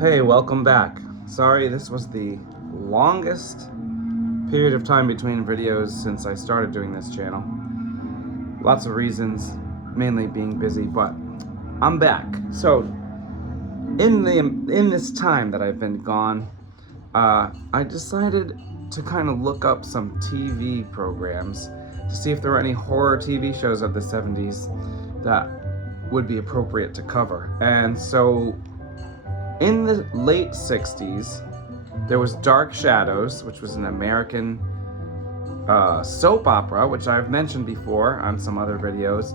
Hey, welcome back. Sorry, this was the longest period of time between videos since I started doing this channel. Lots of reasons, mainly being busy, but I'm back. So, in this time that I've been gone, I decided to kind of look up some TV programs to see if there were any horror TV shows of the 70s that would be appropriate to cover. And so, in the late 60s, there was Dark Shadows, which was an American soap opera, which I've mentioned before on some other videos.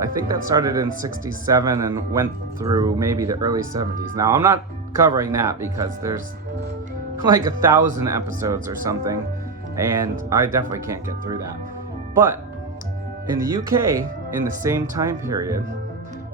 I think that started in 67 and went through maybe the early 70s. Now, I'm not covering that because there's like 1,000 episodes or something, and I definitely can't get through that. But in the UK, in the same time period,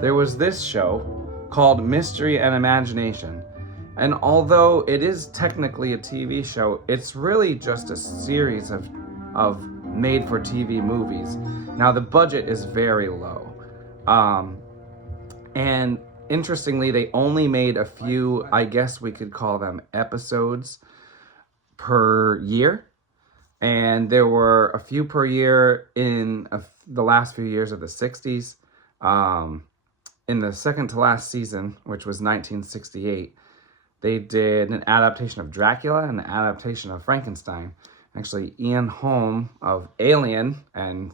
there was this show called Mystery and Imagination. And although it is technically a TV show, it's really just a series of made-for-TV movies. Now, the budget is very low. And interestingly, they only made a few, I guess we could call them episodes per year. And there were a few per year in the last few years of the 60s. In the second to last season, which was 1968, they did an adaptation of Dracula and an adaptation of Frankenstein. Actually, Ian Holm of Alien and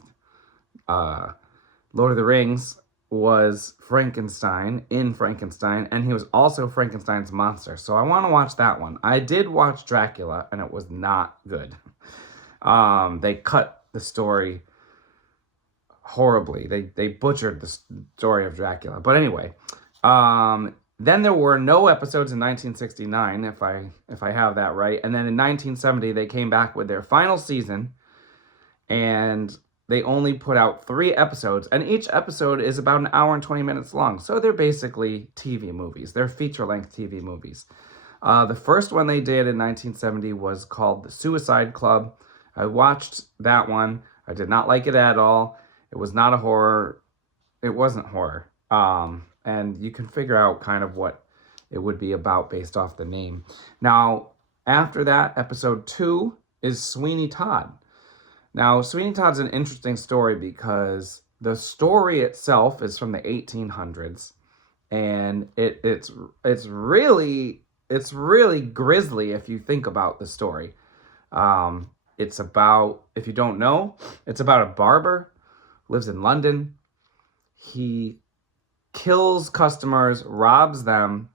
Lord of the Rings was Frankenstein in Frankenstein, and he was also Frankenstein's monster. So I want to watch that one. I did watch Dracula, and it was not good. They cut the story horribly. They butchered the story of Dracula. But anyway, then there were no episodes in 1969, if I have that right. And then in 1970, they came back with their final season, and they only put out 3 episodes, and each episode is about an hour and 20 minutes long. So they're basically TV movies. They're feature-length TV movies. The first one they did in 1970 was called The Suicide Club. I watched that one. I did not like it at all. It was not a horror. It wasn't horror. And you can figure out kind of what it would be about based off the name. Now, after that, episode 2 is Sweeney Todd. Now, Sweeney Todd's an interesting story because the story itself is from the 1800s, and it's really grisly if you think about the story. It's about, if you don't know, it's about a barber, lives in London. He kills customers, robs them,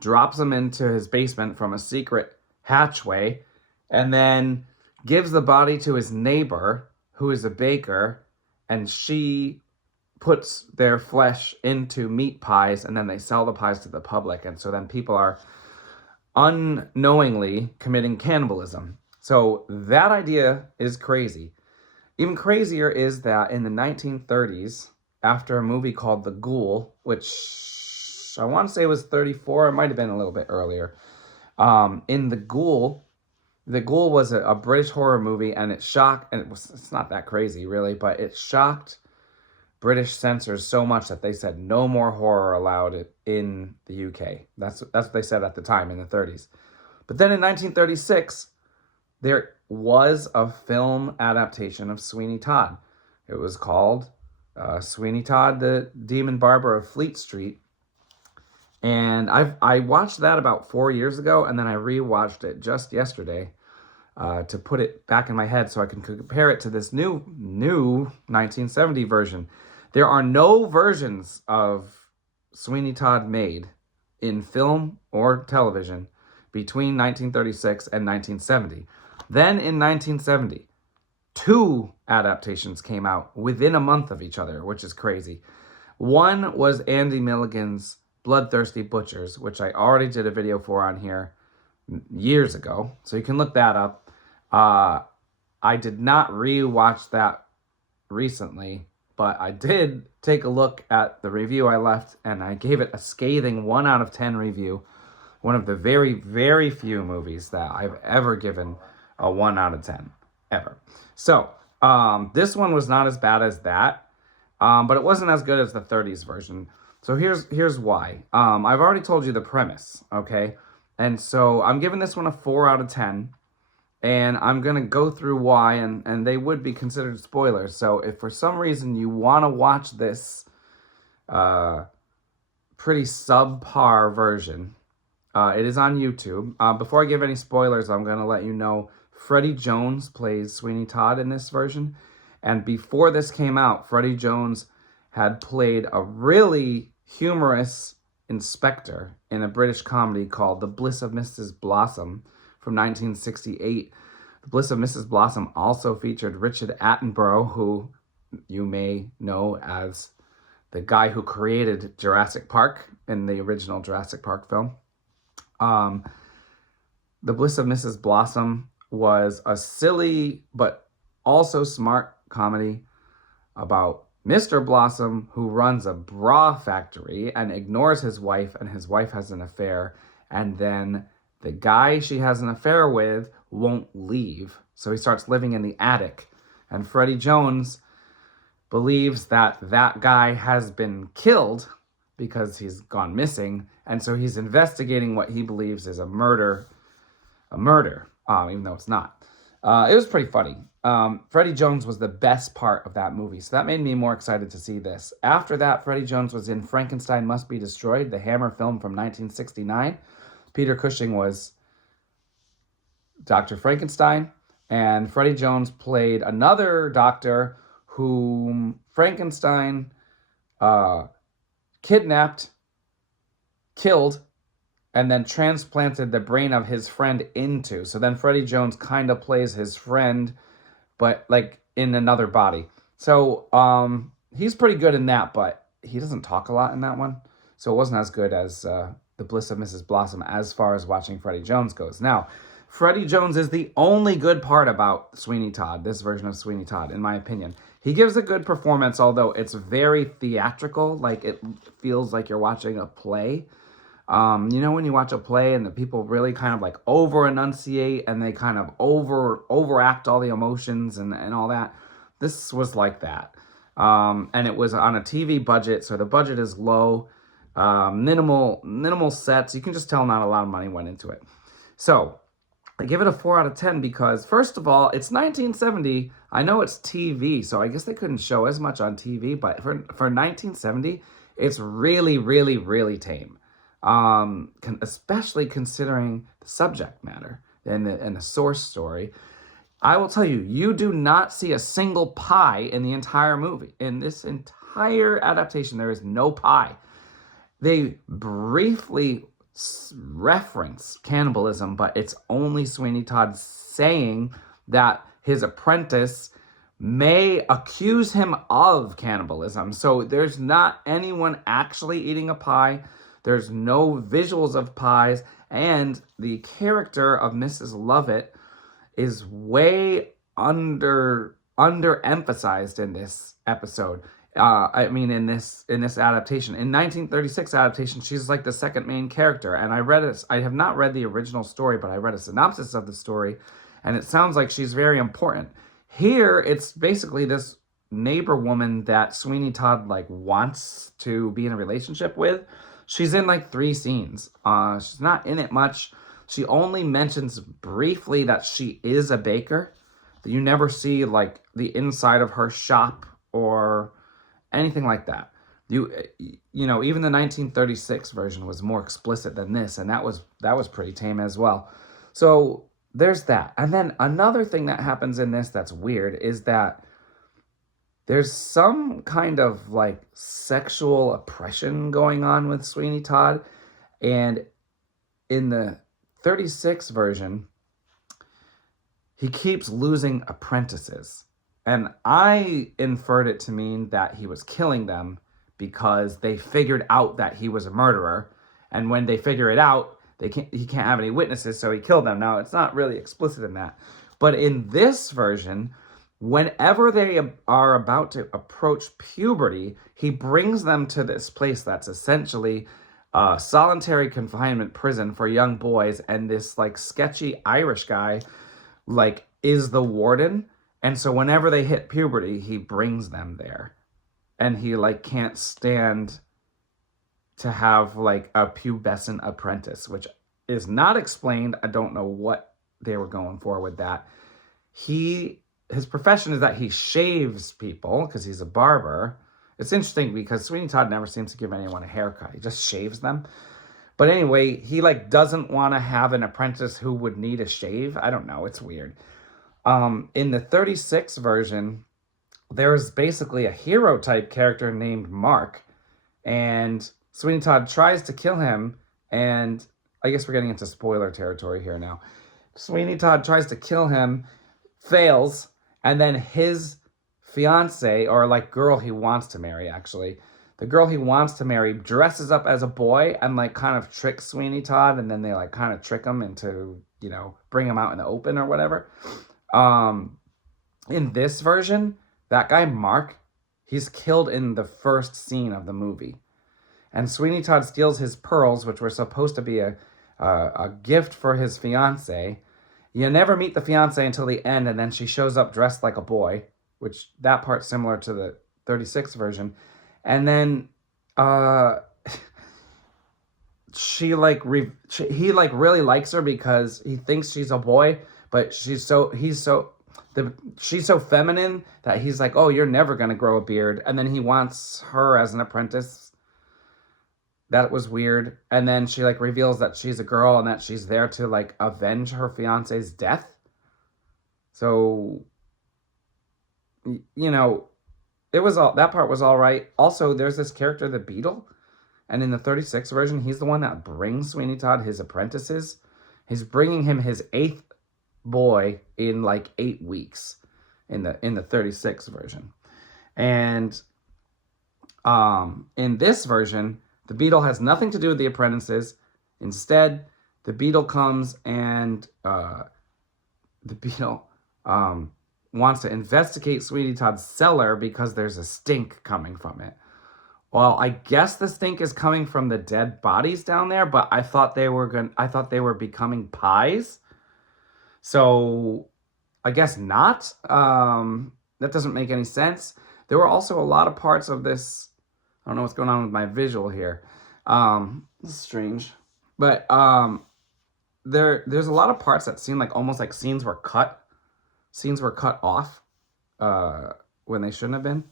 drops them into his basement from a secret hatchway, and then gives the body to his neighbor, who is a baker, and she puts their flesh into meat pies, and then they sell the pies to the public. And so then people are unknowingly committing cannibalism. So that idea is crazy. Even crazier is that in the 1930s, after a movie called The Ghoul, which I want to say was 34, it might have been a little bit earlier. In The Ghoul was a British horror movie, and it shocked, and it's not that crazy really, but it shocked British censors so much that they said no more horror allowed in the UK. That's what they said at the time in the 30s. But then in 1936, there was a film adaptation of Sweeney Todd. It was called Sweeney Todd, the Demon Barber of Fleet Street. And I watched that about 4 years ago, and then I rewatched it just yesterday to put it back in my head so I can compare it to this new 1970 version. There are no versions of Sweeney Todd made in film or television between 1936 and 1970. Then in 1970, 2 adaptations came out within a month of each other, which is crazy. One was Andy Milligan's Bloodthirsty Butchers, which I already did a video for on here years ago, so you can look that up. I did not rewatch that recently, but I did take a look at the review I left, and I gave it a scathing 1 out of 10 review. One of the very, very few movies that I've ever given a 1 out of 10, ever. So, this one was not as bad as that, but it wasn't as good as the 30s version. So here's why. I've already told you the premise, okay? And so I'm giving this one a 4 out of 10. And I'm going to go through why, and they would be considered spoilers. So if for some reason you want to watch this pretty subpar version, it is on YouTube. Before I give any spoilers, I'm going to let you know Freddie Jones plays Sweeney Todd in this version. And before this came out, Freddie Jones had played a really humorous inspector in a British comedy called The Bliss of Mrs. Blossom from 1968. The Bliss of Mrs. Blossom also featured Richard Attenborough, who you may know as the guy who created Jurassic Park in the original Jurassic Park film. The Bliss of Mrs. Blossom was a silly but also smart comedy about Mr. Blossom, who runs a bra factory and ignores his wife, and his wife has an affair, and then the guy she has an affair with won't leave, so he starts living in the attic, and Freddie Jones believes that that guy has been killed because he's gone missing, and so he's investigating what he believes is a murder, even though it's not. It was pretty funny. Freddie Jones was the best part of that movie, so that made me more excited to see this. After that, Freddie Jones was in Frankenstein Must Be Destroyed, the Hammer film from 1969. Peter Cushing was Dr. Frankenstein, and Freddie Jones played another doctor whom Frankenstein kidnapped, killed, and then transplanted the brain of his friend into. So then Freddie Jones kind of plays his friend, but like in another body. So he's pretty good in that, but he doesn't talk a lot in that one. So it wasn't as good as The Bliss of Mrs. Blossom as far as watching Freddie Jones goes. Now, Freddie Jones is the only good part about Sweeney Todd, this version of Sweeney Todd, in my opinion. He gives a good performance, although it's very theatrical. Like, it feels like you're watching a play. You know when you watch a play and the people really kind of like over-enunciate and they kind of overact all the emotions and all that? This was like that. And it was on a TV budget, so the budget is low. Minimal sets. You can just tell not a lot of money went into it. So I give it a 4 out of 10 because, first of all, it's 1970. I know it's TV, so I guess they couldn't show as much on TV, but for 1970, it's really, really, really tame. Especially considering the subject matter and the source story. I will tell you, you do not see a single pie in the entire movie. In this entire adaptation, there is no pie. They briefly reference cannibalism, but it's only Sweeney Todd saying that his apprentice may accuse him of cannibalism. So there's not anyone actually eating a pie. There's no visuals of pies, and the character of Mrs. Lovett is way underemphasized in this episode. In this adaptation. In 1936 adaptation, she's like the second main character, and I have not read the original story, but I read a synopsis of the story, and it sounds like she's very important. Here, it's basically this neighbor woman that Sweeney Todd like wants to be in a relationship with. She's in like 3 scenes. She's not in it much. She only mentions briefly that she is a baker. You never see like the inside of her shop or anything like that. You know, even the 1936 version was more explicit than this, and that was pretty tame as well. So there's that. And then another thing that happens in this that's weird is that there's some kind of like sexual oppression going on with Sweeney Todd. And in the 36 version, he keeps losing apprentices. And I inferred it to mean that he was killing them because they figured out that he was a murderer. And when they figure it out, he can't have any witnesses, so he killed them. Now, it's not really explicit in that. But in this version, whenever they are about to approach puberty, he brings them to this place that's essentially a solitary confinement prison for young boys, and this like sketchy Irish guy like is the warden. And so whenever they hit puberty, he brings them there, and he like can't stand to have like a pubescent apprentice, which is not explained. I don't know what they were going for with that. His profession is that he shaves people because he's a barber. It's interesting because Sweeney Todd never seems to give anyone a haircut. He just shaves them. But anyway, he like doesn't want to have an apprentice who would need a shave. I don't know. It's weird. In the 36 version, there is basically a hero type character named Mark, and Sweeney Todd tries to kill him, and I guess we're getting into spoiler territory here now. Sweeney Todd tries to kill him, fails, and then his fiance, or like girl he wants to marry, actually, the girl he wants to marry dresses up as a boy and like kind of tricks Sweeney Todd, and then they like kind of trick him into, you know, bring him out in the open or whatever. In this version, that guy Mark, he's killed in the first scene of the movie. And Sweeney Todd steals his pearls, which were supposed to be a gift for his fiance. You never meet the fiance until the end, and then she shows up dressed like a boy, which that part's similar to the 36 version. And then he really likes her because he thinks she's a boy, but she's so feminine that he's like, oh, you're never gonna grow a beard. And then he wants her as an apprentice. That was weird. And then she like reveals that she's a girl and that she's there to like avenge her fiance's death. So, you know, that part was all right. Also, there's this character, the Beetle, and in the 36 version, he's the one that brings Sweeney Todd his apprentices. He's bringing him his 8th boy in like 8 weeks in the 36 version. And in this version, the Beetle has nothing to do with the apprentices. Instead, the Beetle comes and the Beetle wants to investigate Sweeney Todd's cellar because there's a stink coming from it. Well, I guess the stink is coming from the dead bodies down there, but I thought they were becoming pies. So I guess not. That doesn't make any sense. There were also a lot of parts of this. I don't know what's going on with my visual here. This is strange. But there's a lot of parts that seem like almost like scenes were cut. Scenes were cut off when they shouldn't have been.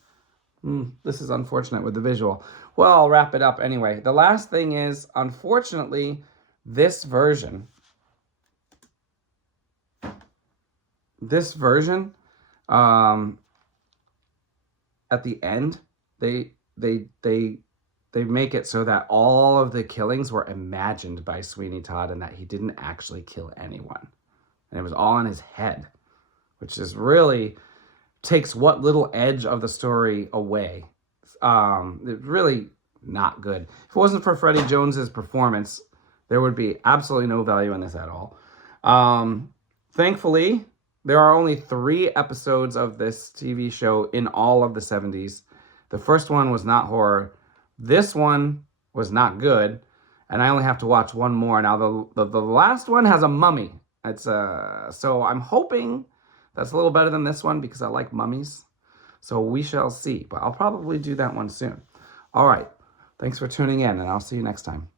This is unfortunate with the visual. Well, I'll wrap it up anyway. The last thing is, unfortunately, this version, at the end, they make it so that all of the killings were imagined by Sweeney Todd and that he didn't actually kill anyone. And it was all in his head, which is really takes what little edge of the story away. It's really not good. If it wasn't for Freddie Jones's performance, there would be absolutely no value in this at all. Thankfully, there are only 3 episodes of this TV show in all of the 70s. The first one was not horror. This one was not good, and I only have to watch one more. Now, the last one has a mummy. It's so I'm hoping that's a little better than this one because I like mummies. So we shall see, but I'll probably do that one soon. All right. Thanks for tuning in, and I'll see you next time.